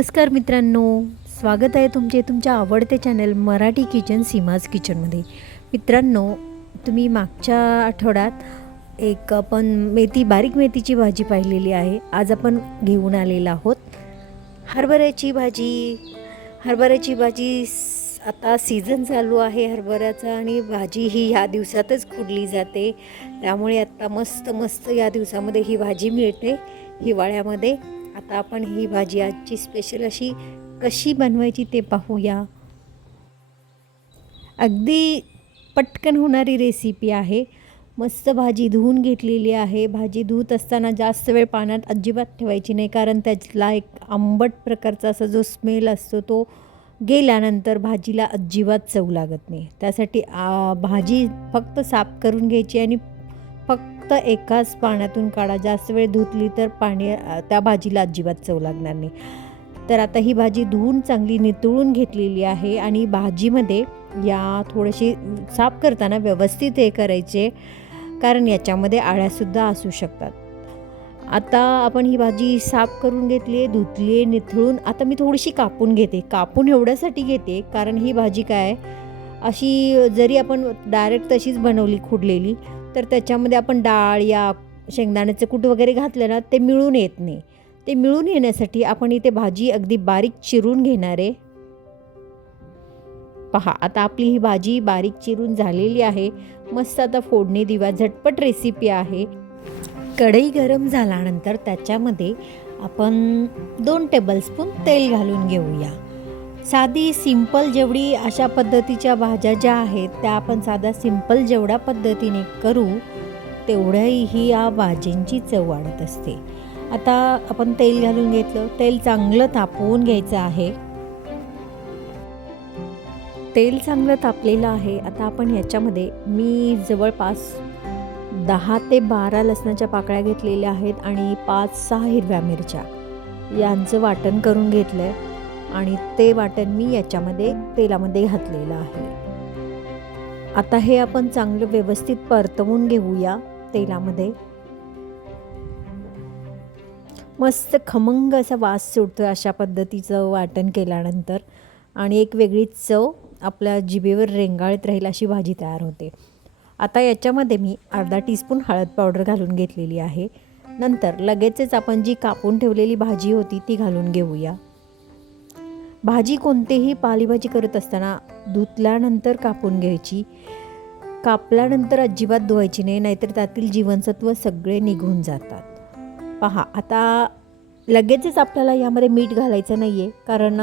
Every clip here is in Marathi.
नमस्कार मित्रांनो, स्वागत आहे तुमचे तुमच्या आवडते चॅनल मराठी किचन सीमाज किचनमध्ये. मित्रांनो, तुम्ही मागच्या आठवड्यात एक आपण बारीक मेथीची भाजी पाहिलेली आहे. आज आपण घेऊन आलेलो आहोत हरभऱ्याची भाजी. हरभऱ्याची भाजी आता सीझन चालू आहे हरभऱ्याचा आणि भाजी ही ह्या दिवसातच खुडली जाते. त्यामुळे आता मस्त मस्त या दिवसामध्ये ही भाजी मिळते हिवाळ्यामध्ये. आता आपण ही भाजी आजची स्पेशल अशी कशी बनवायची ते पाहूया. अगदी पटकन होणारी रेसिपी आहे. मस्त भाजी धुवून घेतलेली आहे. भाजी धुत असताना जास्त वेळ पाण्यात अजिबात ठेवायची नाही, कारण त्याला एक आंबट प्रकारचा असा जो स्मेल असतो तो गेल्यानंतर भाजीला अजिबात चव लागत नाही. त्यासाठी भाजी फक्त साफ करून घ्यायची आणि फक्त एकाच पाण्यातून काढा. जास्त वेळ धुतली तर त्या भाजीला अजिबात चव लागणार नाही. तर आता ही भाजी धुवून चांगली नितळून घेतलेली आहे आणि भाजीमध्ये या थोडीशी साफ करताना व्यवस्थित हे करायचे, कारण याच्यामध्ये आळ्यासुद्धा असू शकतात. आता आपण ही भाजी साफ करून घेतली आहे, धुतली आहे, निथळून. आता मी थोडीशी कापून घेते. कापून एवढ्यासाठी घेते कारण ही भाजी काय अशी जरी आपण डायरेक्ट तशीच बनवली खुडलेली तर त्याच्यामध्ये आपण डाळ या शेंगदाण्याचं कूट वगैरे घातलं ना ते मिळून येत नाही. ते मिळून येण्यासाठी आपण इथे भाजी अगदी बारीक चिरून घेणार आहे. पहा, आता आपली ही भाजी बारीक चिरून झालेली आहे. मस्त आता फोडणी देऊया. झटपट रेसिपी आहे. कढई गरम झाल्यानंतर त्याच्यामध्ये आपण 2 टेबलस्पून तेल घालून घेऊया. साधी सिंपल जेवढी अशा पद्धतीच्या भाज्या ज्या आहेत त्या आपण साधा सिंपल जेवढ्या पद्धतीने करू तेवढ्याही ही या भाजींची चव वाढत असते. आता आपण तेल घालून घेतलं. तेल चांगलं तापवून घ्यायचं आहे. तेल चांगलं तापलेलं आहे. आता आपण ह्याच्यामध्ये मी जवळपास 10 ते 12 लसणाच्या पाकळ्या घेतलेल्या आहेत आणि 5-6 हिरव्या मिरच्या यांचं वाटण करून घेतलं आहे आणि ते वाटण मी याच्यामध्ये तेलामध्ये घातलेलं आहे. आता हे आपण चांगलं व्यवस्थित परतवून घेऊया तेलामध्ये. मस्त खमंग असा वास सुटतो अशा पद्धतीचं वाटण केल्यानंतर आणि एक वेगळीच चव आपल्या जिभेवर रेंगाळत राहील अशी भाजी तयार होते. आता याच्यामध्ये मी अर्धा टीस्पून हळद पावडर घालून घेतलेली आहे. नंतर लगेचच आपण जी कापून ठेवलेली भाजी होती ती घालून घेऊया. भाजी कोणतीही पालेभाजी करत असताना धुतल्यानंतर कापून घ्यायची. कापल्यानंतर अजिबात धुवायची नाही, नाहीतर त्यातील जीवनसत्व सगळे निघून जातात. पहा, आता लगेचच आपल्याला यामध्ये मीठ घालायचं नाही आहे, कारण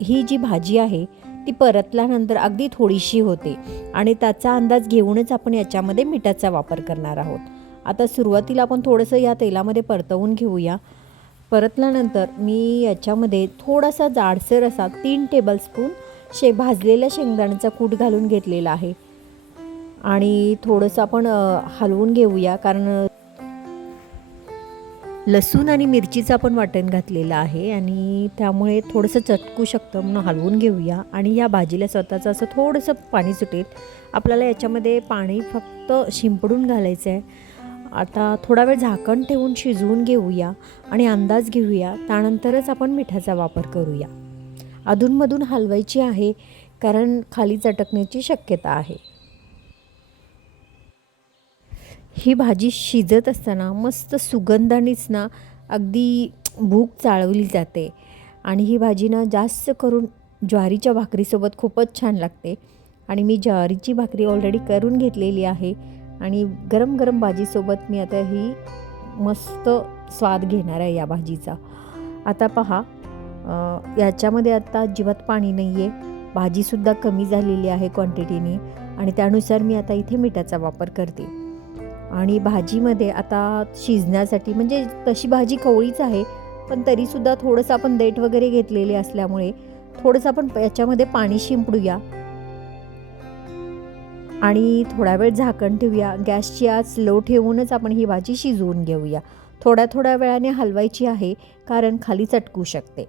ही जी भाजी आहे ती परतल्यानंतर अगदी थोडीशी होते आणि त्याचा अंदाज घेऊनच आपण याच्यामध्ये मिठाचा वापर करणार आहोत. आता सुरुवातीला आपण थोडंसं या तेलामध्ये परतवून घेऊया. परतल्यानंतर मी याच्यामध्ये थोडासा जाडसर असा 3 टेबलस्पून भाजलेल्या शेंगदाण्याचा कूट घालून घेतलेला आहे आणि थोडंसं आपण हलवून घेऊया, कारण लसूण आणि मिरचीचं आपण वाटण घातलेलं आहे आणि त्यामुळे थोडंसं चटकू शकतं, म्हणून हलवून घेऊया. आणि या भाजीला स्वतःचं असं थोडंसं पाणी सुटेल. आपल्याला याच्यामध्ये पाणी फक्त शिंपडून घालायचं आहे. आता थोडा वेळ झाकण ठेवून शिजवून घेऊया आणि अंदाज घेऊया. त्यानंतरच आपण मिठाचा वापर करूया. अधूनमधून हलवायची आहे, कारण खाली चटकण्याची शक्यता आहे. ही भाजी शिजत असताना मस्त सुगंधानेच ना अगदी भूक चाळवली जाते आणि ही भाजी ना जास्त करून ज्वारीच्या भाकरीसोबत खूपच छान लागते. आणि मी ज्वारीची भाकरी ऑलरेडी करून घेतलेली आहे आणि गरम गरम भाजीसोबत मी आता ही मस्त स्वाद घेणार आहे या भाजीचा. आता पहा, याच्यामध्ये आता अजिबात पाणी नाही आहे. भाजीसुद्धा कमी झालेली आहे क्वांटिटीने आणि त्यानुसार मी आता इथे मिठाचा वापर करते. आणि भाजीमध्ये आता शिजण्यासाठी, म्हणजे तशी भाजी कवळीच आहे पण तरीसुद्धा थोडंसं आपण देठ वगैरे घेतलेले असल्यामुळे थोडंसं आपण याच्यामध्ये पाणी शिंपडूया आणि थोडा वेळ झाकण ठेवूया. गॅसची आच लो ठेवूनच आपण ही भाजी शिजवून घेऊया. थोड्या वेळाने हलवायची आहे, कारण खाली चटकू शकते.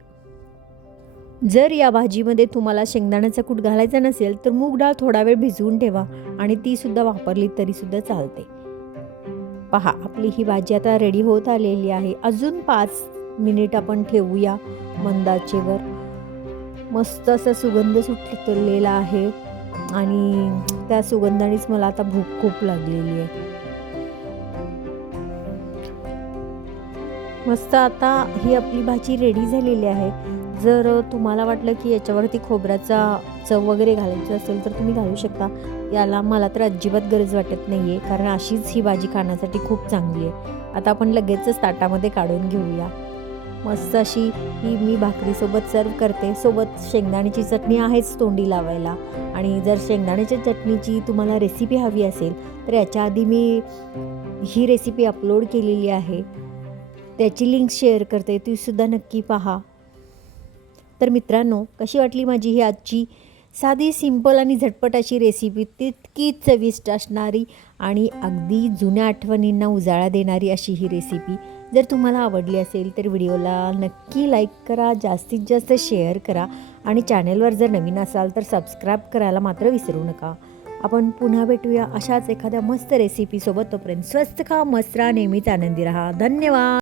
जर या भाजीमध्ये तुम्हाला शेंगदाण्याचा कूट घालायचा नसेल तर मूग डाळ थोडा वेळ भिजवून ठेवा आणि तीसुद्धा वापरली तरीसुद्धा चालते. पहा, आपली ही भाजी आता रेडी होत आलेली आहे. अजून 5 मिनिट आपण ठेवूया मंद आचेवर. मस्त असा सुगंध सुटलेला आहे आणि त्या सुगंधानेच मला आता भूक खूप लागलेली आहे. मस्त आता ही आपली भाजी रेडी झालेली आहे. जर तुम्हाला वाटलं की याच्यावरती खोबऱ्याचा चव वगैरे घालायचं असेल तर तुम्ही घालू शकता. याला मला तर अजिबात गरज वाटत नाही आहे, कारण अशीच ही भाजी खाण्यासाठी खूप चांगली आहे. आता आपण लगेचच ताटामध्ये काढून घेऊया. मस्त अशी ही मी भाकरीसोबत सर्व करते. सोबत शेंगदाण्याची चटणी आहेच तोंडी लावायला. आणि जर शेंगदाण्याच्या चटणीची तुम्हाला रेसिपी हवी असेल तर याच्या आधी मी ही रेसिपी अपलोड केलेली आहे, त्याची लिंक शेअर करते, ती सुद्धा नक्की पहा. तर मित्रांनो, कशी वाटली माझी ही आजची साधी सिंपल आणि झटपट अशी रेसिपी, तितकीच चविष्ट असणारी आणि अगदी जुन्या आठवणींना उजाळा देणारी अशी ही रेसिपी. जर तुम्हाला आवडली असेल तर व्हिडिओला नक्की लाईक करा, जास्तीत जास्त शेअर करा आणि चॅनेलवर जर नवीन असाल तर सबस्क्राईब करायला मात्र विसरू नका. आपण पुन्हा भेटूया अशाच एखाद्या मस्त रेसिपीसोबत. तोपर्यंत स्वस्त खा, मस्त राहा, नेहमीच आनंदी राहा. धन्यवाद.